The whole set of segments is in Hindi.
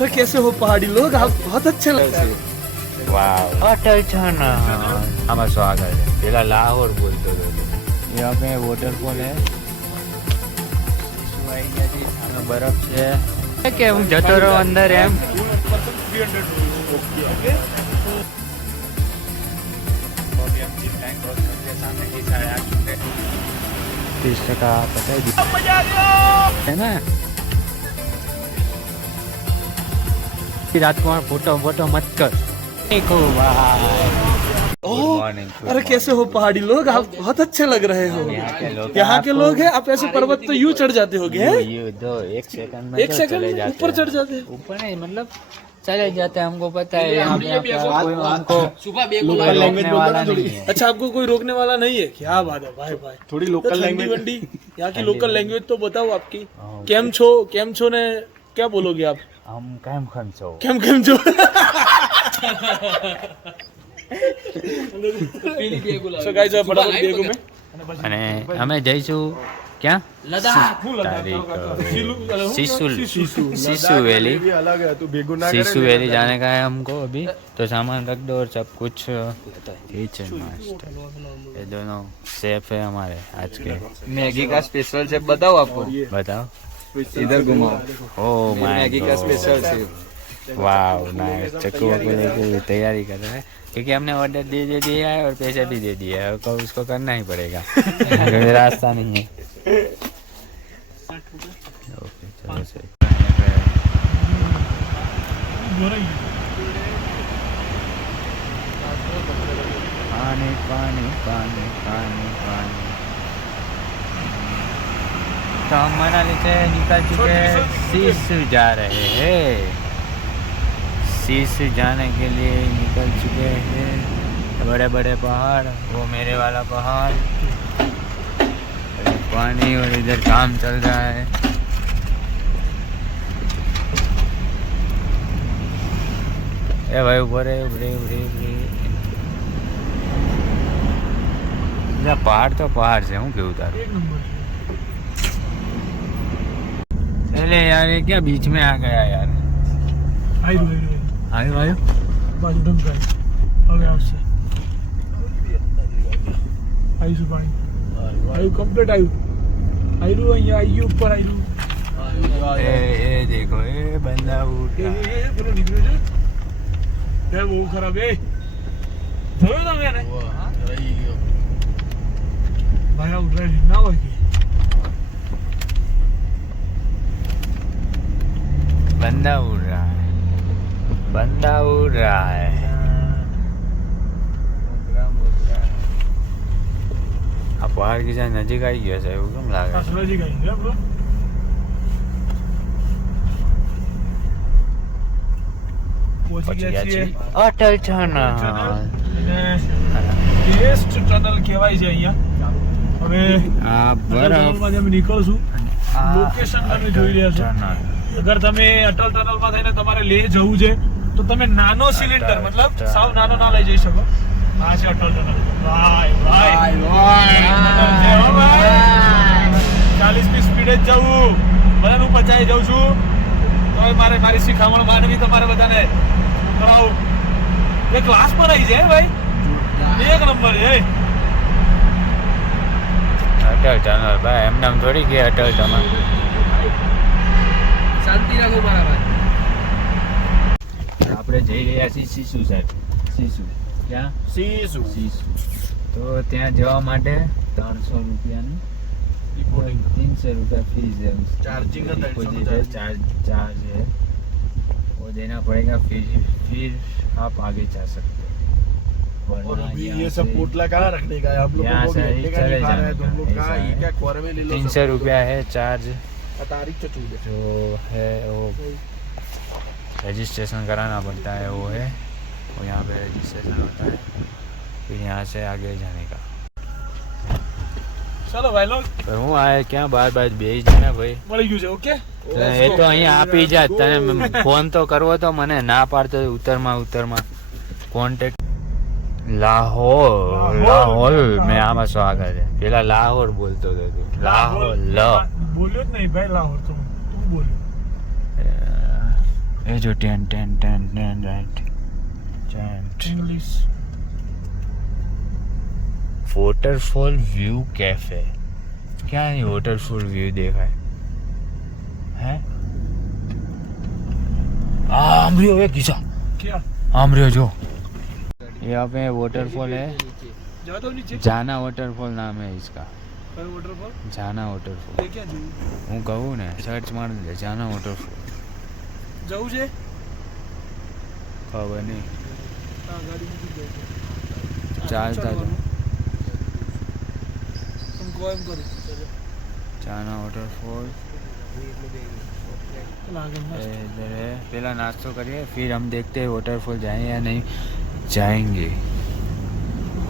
अरे कैसे हो पहाड़ी लोग, आप बहुत अच्छे लगते हैं। વાવ અટલ છાના આમાં સ્વાગત છે પેલા લાહોર બોલતો હતો ये આપણે વોટરફોલ હે સુવાઈ ગયા છે સામે બરફ છે કે હું જતો રહું અંદર એમ %30 પતાવી દીધું है ना राजकुमार फोटो फोटो मत कर देखो भाई अरे कैसे हो पहाड़ी लोग, आप बहुत अच्छे लग रहे हो। यहाँ के लोग हैं, आप ऐसे पर्वत तो यूं चढ़ जाते होगे हैं? ये दो एक सेकंड में एक सेकंड में ऊपर चढ़ जाते हैं। ऊपर नहीं मतलब चले जाते हैं, हमको पता है यहाँ पे कोई हमको लोकल लैंग्वेज वाला नहीं है। अच्छा, आपको कोई रोकने वाला नहीं है? क्या बात है भाई भाई, थोड़ी लोकल लैंग्वेज यहाँ की लोकल लैंग्वेज तो बताओ आपकी। केम छो ने क्या बोलोगे आप? हम કેમ છો केम छो So guys, फटाफट बेगू में અને અમે જઈશું ક્યાં लद्दाख सीसू वैली भी अलग है, तू बेगू ना करे। सीसू वैली जाने का है हमको अभी, तो सामान रख दो और सब कुछ किचन मास्टर ये दोनों शेफ है हमारे आज के। मैगी का स्पेशल शेफ बताओ आपको, बताओ इधर घुमाओ। ओ माय मैगी का स्पेशल शेफ, वाह नाइस। चक्कू को लेके तैयारी कर रहा है क्योंकि हमने ऑर्डर दे दिया है और पैसे भी दे दिए है, और उसको करना ही पड़ेगा क्योंकि रास्ता नहीं है। ओके चलो सही। पानी पानी पानी पानी पानी तो हम मनाली से निकल चुके हैं, सीसू जा रहे हैं। सीसू जाने के लिए निकल चुके हैं। बड़े बड़े पहाड़, वो मेरे वाला पहाड़, पानी और इधर काम चल रहा है। ए भाई ऊपर है, उभरे पहाड़ तो पहाड़ से हूँ क्यों उतारू। चले यार, ये क्या बीच में आ गया यार। आयु बाजू ढंग का હવે આવશે આયુ પાણી આયુ કમ્પ્લીટ આયુ અહીંયા આયુ ઉપર આયુ ए देखो ए बंदा उठ પેલો નીકળ્યો છે એ બહુ ખરાબ એ જોયો તમે એને ભાઈ આ ઉડે ના હોય કે बंदा उड़ रहा है, बंदा उड़ रहा है। આ પહાડ की જાય નજીક આવી ગયો છે એવું કેમ લાગે? નજીક આવી ગયા બ્રો પહોંચી ગયા છીએ અટલ છાના ટેસ્ટ ટનલ કહેવાય છે અહીંયા। હવે આ અટલ ટનલમાં અમે નીકળશું। લોકેશન તમે જોઈ રહ્યા છો। અગર તમે અટલ ટનલમાં થઈને તમારે લેહ જવું છે તો તમે નાનો સિલિન્ડર મતલબ સાવ નાનો ના લઈ જઈ શકો। આ છે અટલ ટનલ। ભાઈ 40 ની સ્પીડે જ જવું, બધાનું પચાઈ જાઉં છું તો મારી શીખામણ માનવી તમારે બધાને કરાવું। એ ક્લાસ પર આવી જાય ભાઈ, એક નંબર છે। અટલ ટનલ ભાઈ એમને આમ થોડી ગયા અટલ ટનલ। શાંતિ રાખો મારા ભાઈ। આપણે જઈ રહ્યા છીએ સીસુ સાહેબ। સીસુ ક્યાં? सीसू સીસુ તો ત્યાં જવા માટે 300 રૂપિયાની 300 रुपया फीस है। चार्जिंग का 300 चार्ज है वो देना पड़ेगा, फिर आप आगे जा सकते हो। और अभी ये सब पोटला कहाँ रखने का है? हम लोग यहाँ को से लेने का चले दिखा रहे हैं, जाना तुम लोग है, कहाँ? ऐसा ये है। क्या क्वारे में ले लो। 300 रुपया है चार्ज। तारीख तो चूड़े जो है वो रजिस्ट्रेशन कराना पड़ता है, वो है वो यहाँ पे रजिस्ट्रेशन होता है, फिर यहाँ से आगे जाने का। ચલો ભાઈ લોગ पर હું આ ક્યાં બાર બેસી જાય ને ભાઈ, મળી ગયું છે। ઓકે એ તો અહીંયા આપી જાય તને ફોન તો કરવો તો મને ના પાડતો ઉત્તરમાં કોન્ટેક્ટ લાહોર મેં આમાં સ્વાગત છે। પેલા લાહોર બોલતો હતો તું, લાહોર બોલ્યો જ નહીં ભાઈ, લાહોર તો તું બોલ્યો। ये जो ten ten ten ten right tent English waterfall view cafe क्या है वॉटरफॉल व्यू देखा है आमरियो है किसा क्या आमरियो जो यहाँ पे वॉटरफॉल है जाता हूँ नीचे जाना वॉटरफॉल नाम है इसका कयो वॉटरफॉल जाना वॉटरफॉल એ ક્યાં જવું હું કહું ને સર્ચ મારી દે જાના વોટરફોલ જવું છે ખબર નહીં હા ગાડી મૂકી દે ચાલતા જાઓ तुमको एम करो જાના वॉटरफॉल लागे मस्त इधर है पहला नाश्ता करिए फिर हम देखते हैं वॉटरफॉल जाएं या नहीं जाएंगे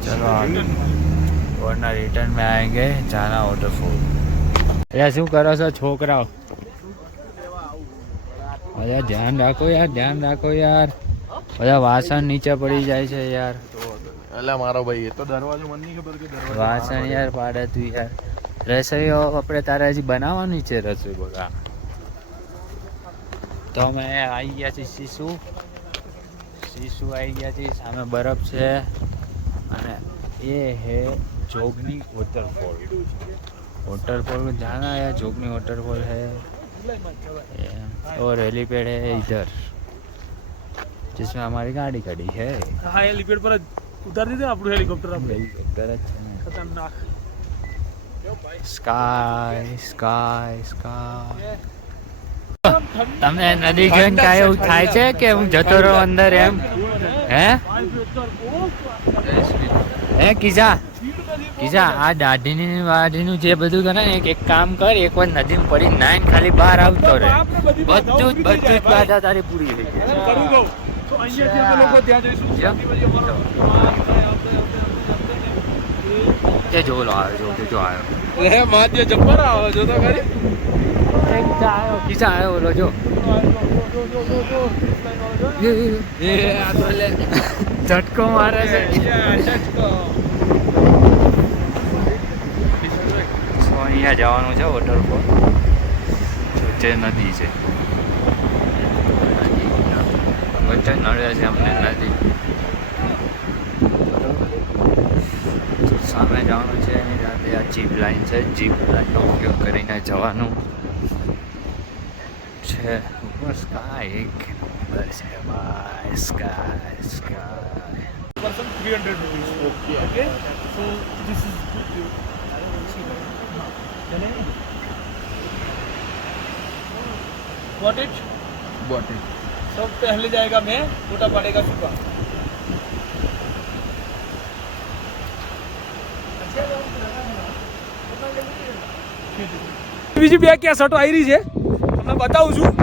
चलो आगे वरना रिटर्न में आएंगे जाना वॉटरफॉल अरे શું કરો છો છોકરાઓ બધા ધ્યાન રાખો યાર બધા વાસણ નીચે પડી જાય છે યાર अल्लाह मारो भाई ये तो दरवाजा मन नहीं खबर के दरवाजा વાસણ યાર પાડે તું યાર રસોઈઓ આપણે તારે હજી બનાવવાની છે રસોઈ બગા તો અમે આવી ગયા છીએ શીશુ આવી ગયા છીએ સામે બરફ છે અને એ હે जोगनी वाटरफॉल जाना है जोगनी वाटरफॉल है और हेलीपैड है इधर जिसमें हमारी गाड़ी खड़ी है हाँ हेलीपैड पर उतार दीजिए आप हेलीकॉप्टर आप हेलीकॉप्टर अच्छा है खतरनाक સ્કાય સ્કાય સ્કાય તમને નદી જોઈને કાંઈ એવું થાય છે કે હું જતો રહું અંદર એમ હે હે કીજા આ દાઢીની વાઢીનું જે બધું કરે ને એક કામ કર એકવાર નદીમાં પડી નાઈને ખાલી બહાર આવતો રહે બધું જ બાધા તારી પૂરી થઈ જાય કરું કહું તો અહીંયાથી અમે લોકો ત્યાં જઈશું ત્યાંથી પછી અમારો તે જો લો આવ્યો જો આવ્યો લે માધ્ય જબ્બર આવે જો તો ખરી એક આવ્યો કીધા આવ્યો ઓલો જો એ આ તો લે ઝટકો મારે છે અહીંયા જવાનું છે વોટરફોલ વચ્ચે નદી છે વચ્ચે નડે છે અમને નદી સામે જવાનું છે એની સાથે આ જીપ લાઈન છે જીપ લાઈનનો ઉપયોગ કરીને જવાનું છે ઉપર સ્કાય એક નંબર છે ભાઈ sky person 300 rupees okay so this is Got it? બોટે सब पहले जाएगा मैं छोटा पड़ेगा सुबह બીજી બે ક્યાં શર્ટો આવી રહી છે તમને બતાવું છું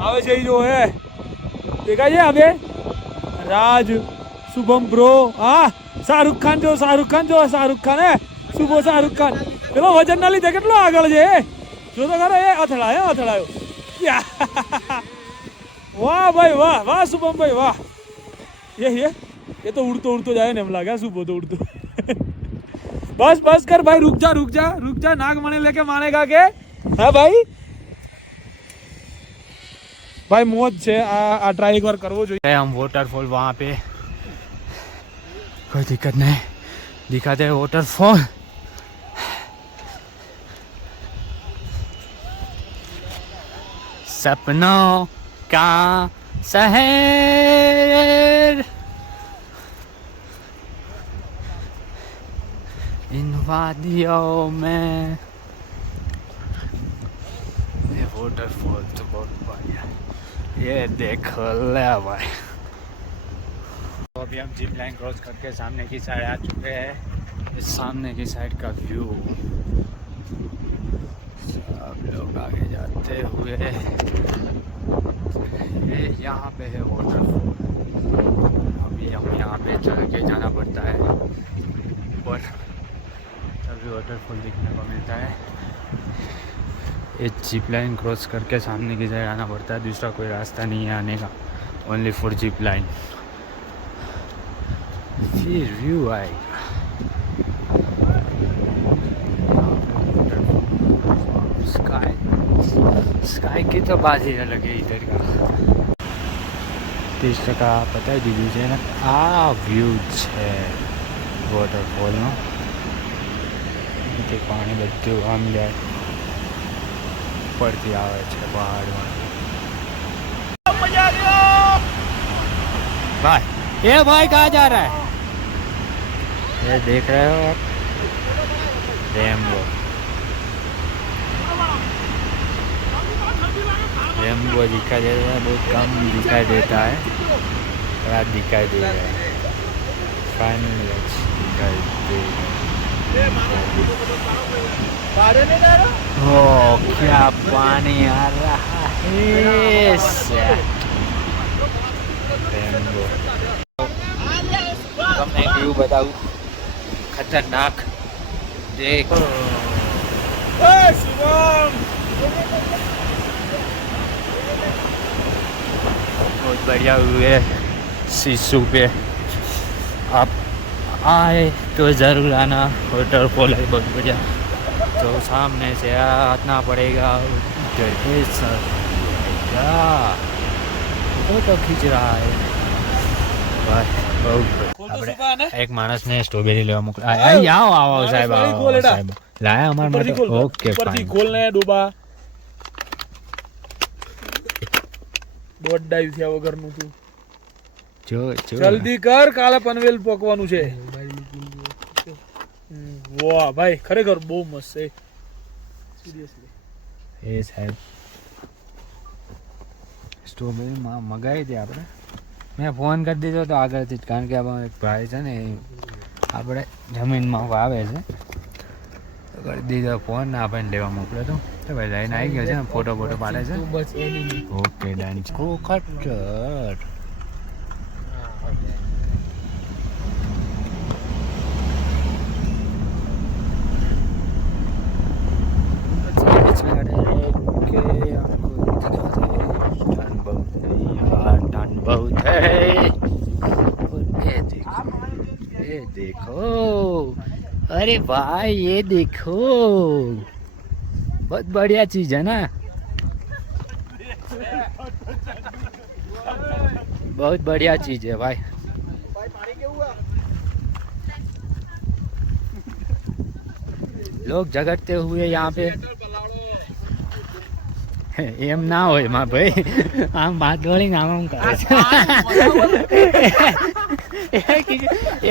આવે છે એ જો હે દેખાય છે હવે રાજ શુભમ બ્રો હા શાહરુખ ખાન જો શાહરુખ ખાન હે શુભો શાહરુખ ખાન પેલો વજન ના લીધે કેટલો આગળ છે જો તો ખરો એ અથડાયો વાહ ભાઈ વાહ શુભમ ભાઈ વાહ ये तो उड़तो जाए ने लगा सुबह तो उड़तो बस कर भाई रुक जा नाग मणि लेके मानेगा के हाँ भाई मौज છે આ ટ્રાય એકવાર કરવો જોઈએ हम वॉटरफॉल वहाँ पे कोई दिक्कत नहीं दिखाते हैं वॉटरफॉल सपनों का शहर इन वादियों में ये वॉटरफॉल तो बहुत बढ़िया ये देखो ले भाई तो अभी हम जिप लाइन क्रॉस करके सामने की साइड आ चुके हैं इस सामने की साइड का व्यू सब लोग आगे जाते हुए ये यहाँ पे है वाटरफॉल अभी हम यहाँ पे चल के जाना पड़ता है ऊपर तभी वाटरफॉल दिखने को मिलता है ये जिप लाइन क्रॉस करके सामने की साइड आना पड़ता है दूसरा कोई रास्ता नहीं है आने का ओनली फॉर जिप लाइन फिर व्यू आएगा स्काई की तो बात ही अलग है इधर का 30% પતાવી દીધું છે ને આ વ્યૂ છે વોટરફોલનો. તે પાણી બધું આમ જાય પડતી આવે છે પહાડમાં. भाई ये भाई कहाँ जा रहा है? ये देख रहे हो आप रेमबो. रेमबो दिखाई दे रहा है, बहुत कम दिखाई देता है और आज दिखाई दे रहा है. फाइनली दिखाई दे. ओ क्या पानी आ रहा है. તમને વ્યૂ બતાવું ખતરનાક. દેખ बहुत बढ़िया व्यू है सिसु पे. आप आए तो ज़रूर आना. वाटरफॉल है बहुत बढ़िया. तो सामने से आना पड़ेगा. उधर है सर तो खींच रहा है भाई. એક માણસને સ્ટ્રોબેરી લેવા મોકલા. આવો આવો સાહેબ, આવો સાહેબ લાયા અમારા માટે. ઓકે ઉપરથી ખોલને ડોબા. દોડ ડાઈવ થયા વગરનું તું. જો જલ્દી કર, કાલે પનવેલ પોકવાનું છે. વાહ ભાઈ, ખરેખર બહુ મસ્ત છે. સિરિયસલી એ સાહેબ સ્ટ્રોબેરી મગાવી હતી આપણે. મેં ફોન કરી દીધો તો આગળથી જ, કારણ કે આમાં એક ભાઈ છે ને આપણે જમીનમાં વાવે છે તો કરી દીધો ફોન. આપણને લેવા મોકલ્યો તો ભાઈ લઈને આવી ગયો છે ને, ફોટો પાડે છે. Okay done. ખોખર बहुत है. ये देखो अरे भाई ये देखो बहुत बढ़िया चीज है ना. बहुत बढ़िया चीज है भाई. लोग झगड़ते हुए यहाँ पे એમ ના હોય માં ભાઈ. આમ બાદ વળીને આમ કરે છે.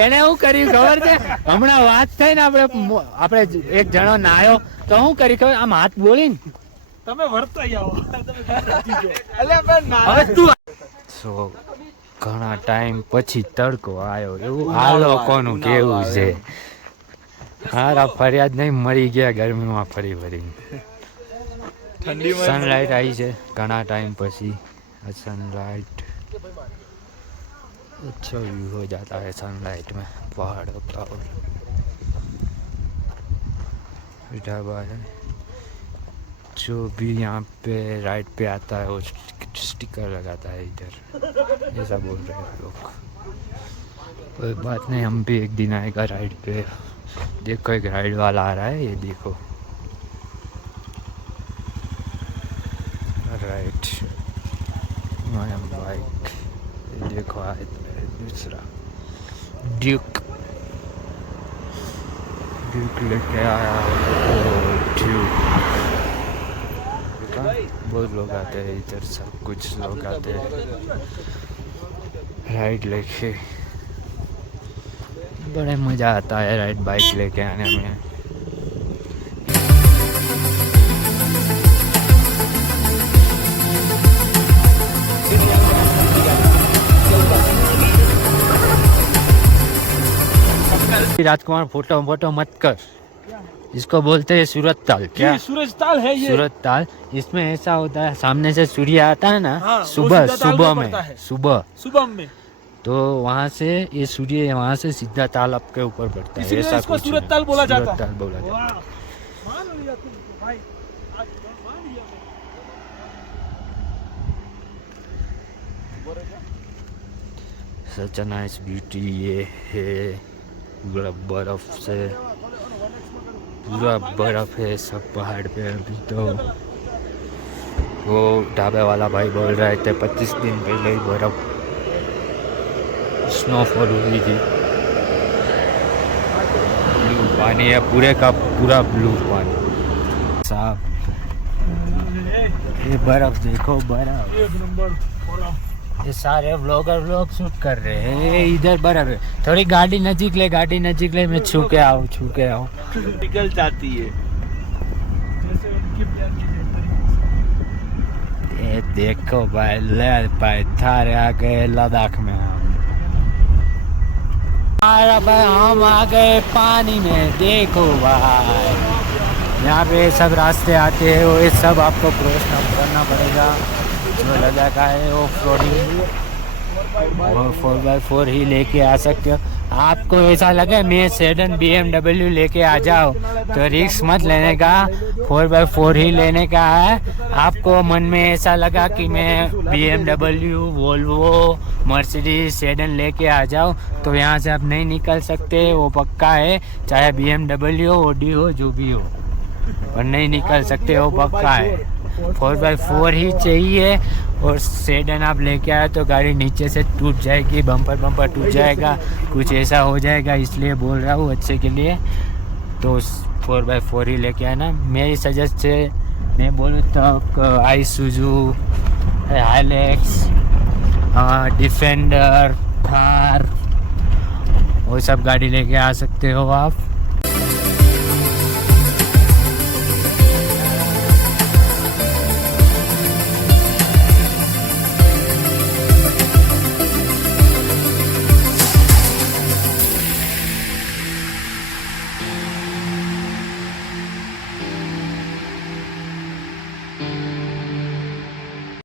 એને શું કર્યું ખબર છે? હમણાં વાત થઈ ને આપણે એક જણો નાયો તો શું કરી ખબર? આમ હાથ બોલીને તમે વર્તાઈ આવો. સો ઘણા ટાઈમ પછી તડકો આવ્યો એવું આ લોકોનું કેવું છે. હારા ફરિયાદ નહીં, મરી ગયા ગરમીમાં ફરી ફરીને. सनलाइट आई है घना टाइम पसी. सनलाइट अच्छा व्यू हो जाता है सनलाइट में पहाड़ों का. और ढाबा है जो भी यहाँ पे राइड पे आता है वो स्टिकर लगाता है इधर, ऐसा बोल रहे हैं लोग. कोई बात नहीं, हम भी एक दिन आएगा राइड पे. देखो एक राइड वाला आ रहा है, ये देखो राइट बाइक. देखो आए दूसरा ड्यूक लेके आया. ड्यूक बहुत लोग आते हैं इधर, सब कुछ लोग आते हैं राइड लेके. बड़ा मज़ा आता है राइड बाइक लेके आने में. राजकुमार फोटो मत कर, इसको बोलते हैं सूरज ताल. क्या सूरज ताल है ये? सूरज ताल. इसमें ऐसा होता है, सामने से सूर्य आता है ना. हाँ, सुबह सुबह में तो वहाँ से ये सूर्य वहाँ से सीधा ताल आपके ऊपर पड़ता है. इसीलिए ऐसा इसको कुछ सूरज ताल बोला जाता है. ताल बोला जाता है. मान लिया तुमको भाई, आज मान लिया. Such nice beauty. ये है पूरा बर्फ से, पूरा बर्फ है सब पहाड़ पे. अभी तो वो ढाबे वाला भाई बोल रहे थे 25 दिन पहले ही बर्फ स्नोफॉल हुई थी। ब्लू पानी है, पूरे का पूरा ब्लू पानी साफ। ये बर्फ देखो, बर्फ। एक नंबर बड़ा। ये सारे व्लॉगर शूट कर रहे हैं। इधर बर्फ है, थोड़ी गाड़ी नजीक ले, मैं छू के आऊँ। निकल जाती है। जैसे उनकी प्यार की ये देखो भाई, ले भाई थारे आ गए लद्दाख में हम आ गए पानी में। देखो भाई, यहाँ पे सब रास्ते आते हैं, वो ये सब आपको क्रॉस करना पड़ेगा। जो लद्दाख है वो 4x4 ही लेके आ सकते हो। आपको ऐसा लगे मैं सेडन BMW लेके आ जाओ तो रिस्क मत लेने का, 4x4 ही लेने का है। आपको मन में ऐसा लगा कि मैं BMW, वोल्वो, मर्सिडीज, सेडन लेके आ जाओ तो यहाँ से आप नहीं निकल सकते, वो पक्का है। चाहे BMW हो, ऑडी हो, जो भी हो, पर नहीं निकल सकते, वो पक्का है। 4x4 ही चाहिए। और सेडन आप लेके आए तो गाड़ी नीचे से टूट जाएगी, बम्पर टूट जाएगा, कुछ ऐसा हो जाएगा, इसलिए बोल रहा हूँ अच्छे के लिए। तो 4x4 ही लेके आना। मेरी सजेस्ट से मैं बोलूँ तो आइसुजू, हाइलेक्स, डिफेंडर, थार, वो सब गाड़ी लेके आ सकते हो आप।